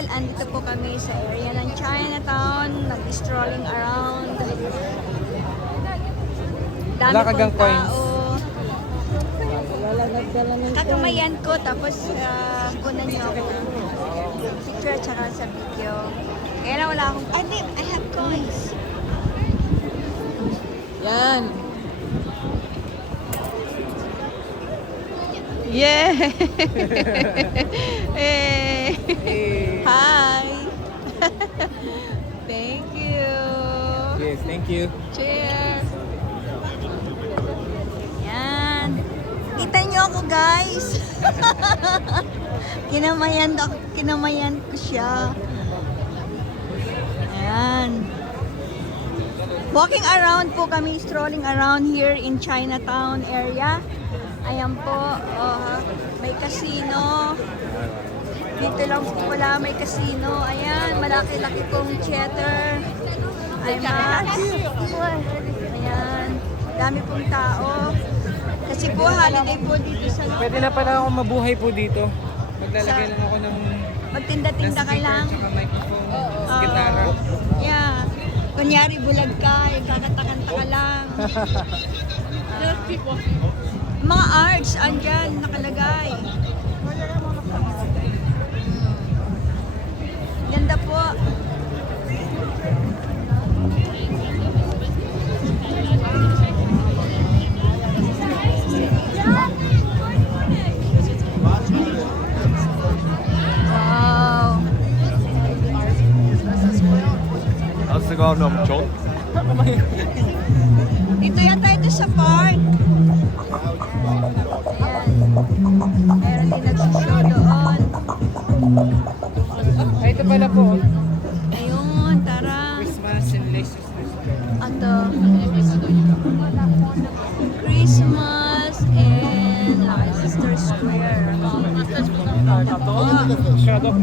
people, andito po kami sa area ng Chinatown, nag-strolling around. Dami Wala kagang pong coins. tao. Kakamayan ko, tapos kunan niyo ako picture tsaka sa video. Kaya na wala akong, I have coins. Yan. Yeah. Hey. Hi. Thank you. Yes, thank you. Cheers. Yan. Kita niyo ako, guys. Kinamayan ko siya. Ayan. Walking around po kami, strolling around here in Chinatown area. Ayan po, may casino. Dito lang po wala, may casino. Ayan, malaki-laki pong theater. IMAX. Ayan, dami pong tao. Kasi po holiday po dito sa... Pwede na pala ako mabuhay po dito. Maglalagay lang ako ng Magtinda-tinda ka lang. tsaka microphone, Oo. gitara. Yeah. Kunyari, bulag ka, kakanta-kanta ka lang. Mga arts, andyan, nakalagay. Ganda po. Wow. How's it going, John? Dito yata ito sa park. Ayan. Meron din nagsushow doon. Ay, ito pala po. Ayun, tara. Christmas and Leicester. Ato. Christmas in Leicester Square. Shadow.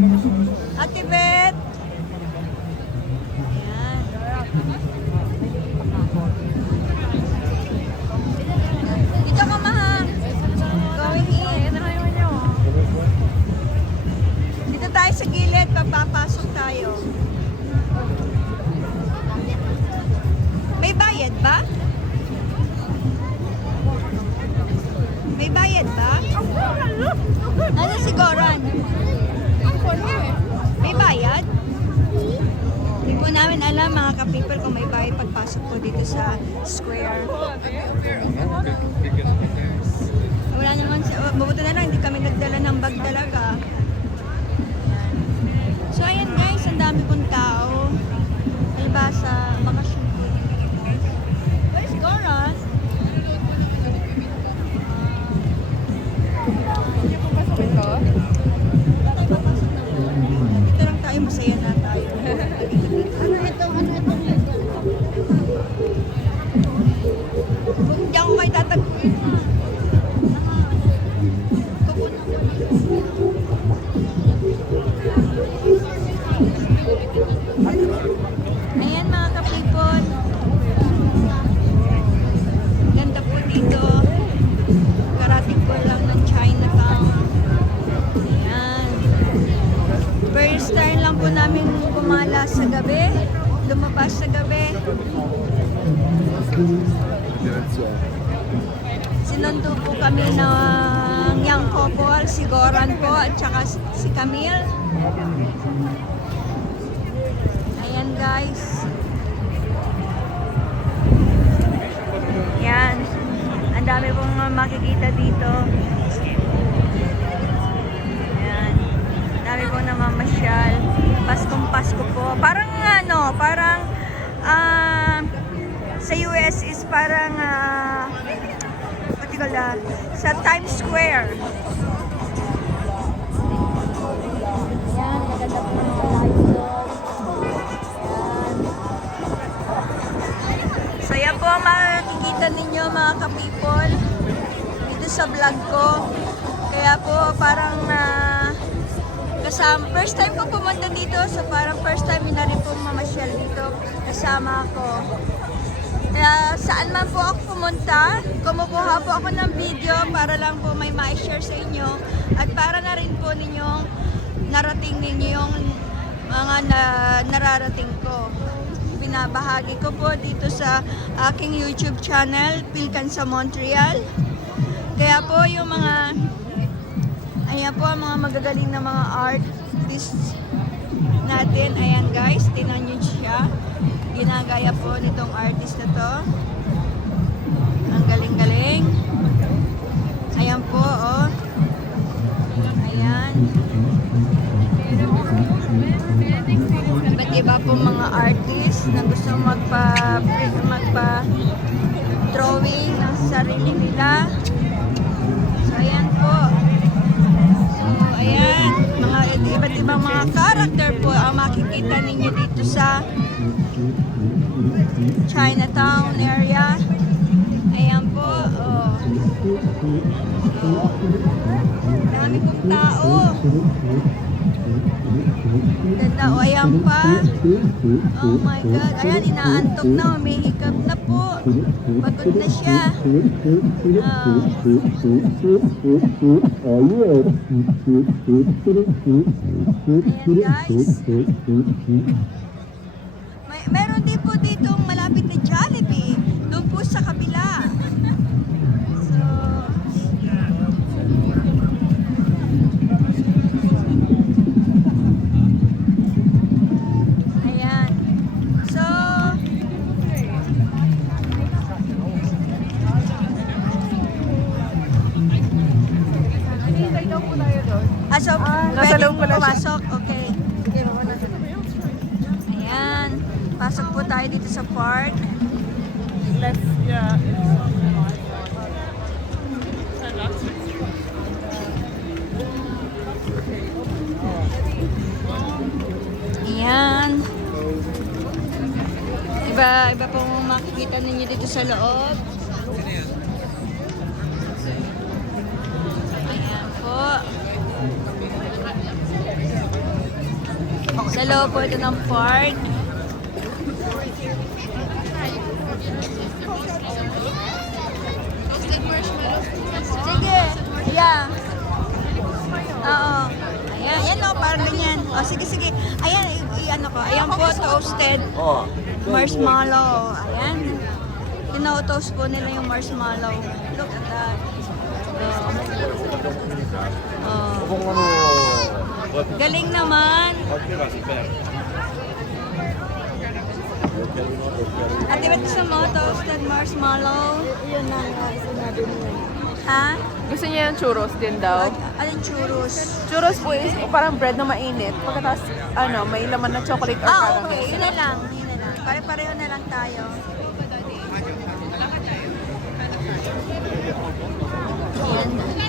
Ate Beth! Ayan. Dito ka, Mahang. Going in. Dito tayo sa gilid, papapasok tayo. May bayad ba? May bayad ba? Ano si Goran? May bayad? Hindi po namin alam mga ka-people kung may bayad pagpasok po dito sa square. Wala naman, mabuti na lang, hindi kami nagdala ng bag talaga. So ayan guys, ang dami pong tao. Diba sa bakasyon po. Where's Goran? Dito lang tayo, masaya na tayo. Hindi ako kayo tatagpuin. Ayan mga ka-people. Ganda po dito. Karating po lang ng Chinatown. Ayan. First time lang po namin pumala sa gabi. Lumabas sa gabi. Sinundo po kami ng young couple, si Goran po at saka si Camille. Ayan guys. Yan. Ang dami pong makikita dito. Ayan. Ang dami pong namamasyal. Paskong Pasko po. Parang parang sa US is parang what you call that? Sa Times Square. Ayan, maganda po ng mga lights doon. Ayan. So yan po ang makikita ninyo mga ka-people dito sa vlog ko. Kaya po parang kasama, first time ko pumunta dito, so parang first time na rin po mamasyal dito kasama ako. Kaya saan man po ako pumunta, kumukuha po ako ng video para lang po may ma-share sa inyo at para na rin po ninyong narating ninyo yung nararating ko. Binabahagi ko po dito sa aking YouTube channel, Pilkan sa Montreal. Kaya po yung mga, ayan po ang mga magagaling na mga artists natin. Ayan guys, tinan nyo siya. Ginagaya po nitong artist na to. Ang galing-galing. Ayan po, oh. Ayan. Iba't iba po mga artist na gusto magpa-drawing ng sarili nila. So, ayan po. So, ayan. Mga iba't ibang mga character po ang makikita ninyo dito sa Chinatown area. Ayan po. Oh. Dami pong tao. Ganda. O, ayan pa. Oh my God. Ayan, inaantok na. Umihikap na po. Pagod na siya. Ayan guys. Meron din po dito malapit na Jollibee. Doon po sa kabila. So, ayan. So, Nasa loob pala siya. pumasok. Okay. Ayan. Pasok po tayo dito sa park. Left, yeah. Ayan. Iba po makikita ninyo dito sa loob. Ayan po. Sa loob po ito ng park. Sige. Yeah. Oo. Ayan. Yan o, parang ganyan. O, sige, sige. Ayan, ano ko. Ayan po, toasted marshmallow. Ayan. Tino-toast po nila yung marshmallow. Look at that. Galing naman. At diba ito sa mga toasted marshmallow? Yun na nga, sinabi mo. Ha? Gusto niya yung churros din daw. Anong churros? Churros po is parang bread na mainit. Pagkatapos, may laman na chocolate or caramel. Okay. Yun na lang. Yun na lang. Pare-pareho na lang tayo.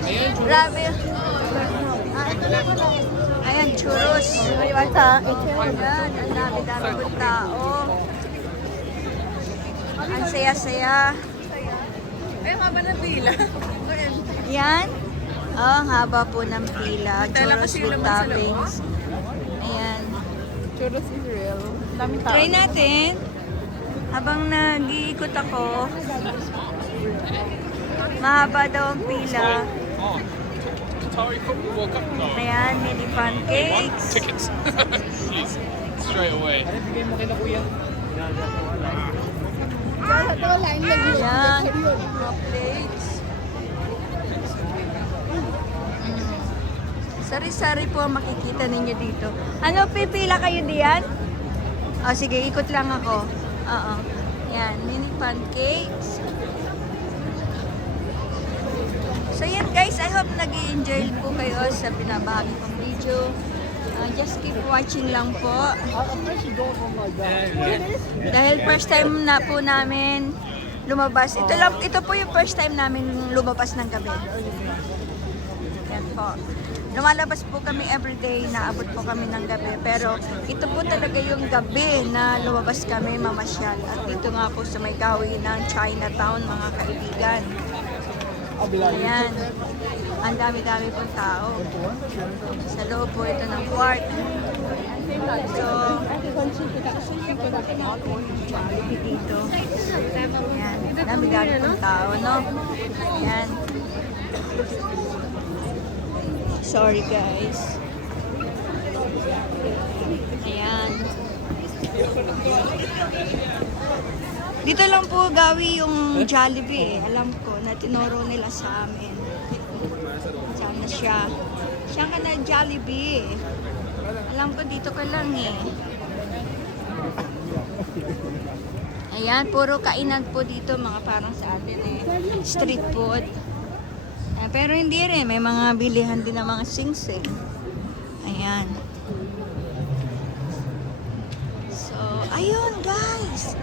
Ayan. Grabe. Ito na po lang. Ayan, churros. Ayan, ang dami-dami po tao. Ang saya-saya. Ay, haba ng pila. Yan. Oh, ang haba po ng pila. Churros with toppings. Ayan. Churros is real. Daming tao. Try natin. Habang nag-iikot ako, mahaba daw ang pila. Qatari football World Cup? No. Ayan, mini pancakes. Tickets. Jeez. Straight away. Ayan, mga plates. Sari-sari po ang makikita ninyo dito. Ano, pipila kayo diyan? O, sige, ikot lang ako. Oo. Yan, mini pancakes. So yan guys, I hope nag-i-enjoy po kayo sa binabahagi kong video. Just keep watching lang po. Dahil first time na po namin lumabas. Ito po yung first time namin lumabas ng gabi. Yan po. Lumalabas po kami everyday, naabot po kami ng gabi. Pero ito po talaga yung gabi na lumabas kami mamasyal. At dito nga po sa may gawin ng Chinatown, mga kaibigan. Ayan. Ang dami-dami pong tao. Sa loob po ito ng park. So, dito. Ayan. Dami-dami pong tao, no? Ayan. Sorry, guys. Ayan. Dito lang po gawi yung Jollibee eh. Alam ko na tinuro nila sa amin. Sana siya. Siya ka na Jollibee eh. Alam ko dito ka lang eh. Ayan, puro kainan po dito, mga parang sa atin eh. Street food. Pero hindi rin, may mga bilihan din ng mga sing-sing. Ayan. So, ayun guys.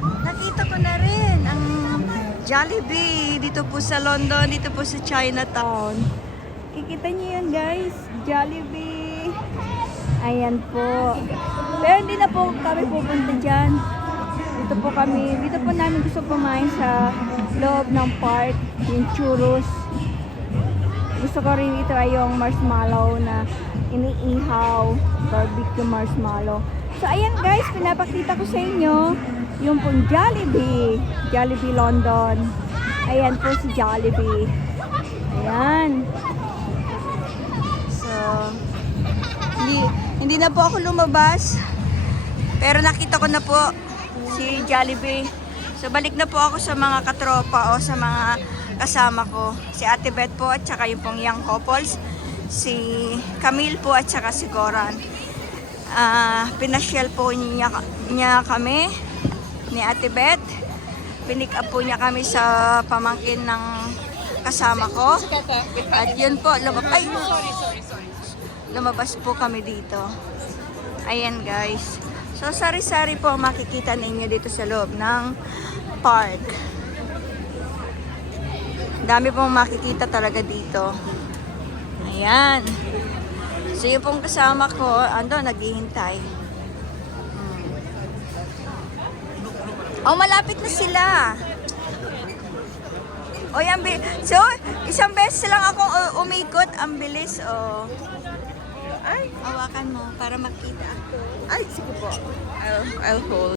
Nakita ko na rin ang Jollibee dito po sa London, dito po sa Chinatown. Kikita niyo yun guys, Jollibee. Ayan po. Pero hindi na po kami pupunta dyan. Dito po kami, dito po namin gusto pumain sa loob ng park, yung churros. Gusto ko rin i-try yung marshmallow na iniihaw, barbecue marshmallow. So ayan guys, pinapakita ko sa inyo yung pong Jollibee, Jollibee London. Ayan po si Jollibee. Ayan. So, hindi na po ako lumabas. Pero nakita ko na po si Jollibee. So balik na po ako sa mga katropa o sa mga kasama ko. Si Ate Beth po at saka yung pong young couples. Si Camille po at saka si Goran. Pinasyal po niya kami ni Ate Beth. Pinick up po niya kami sa pamangkin ng kasama ko. At yun po, lumabas po kami dito. Ayan guys. So, sari-sari po ang makikita ninyo dito sa loob ng park. Dami pong makikita talaga dito. Ayan. So, yung pong kasama ko, ando, naghihintay. Oh, malapit na sila. O, yan. So, isang beses lang akong umikot. Ang bilis, oh. Ay, Hawakan mo para makita ako. ay, sige po. I'll hold.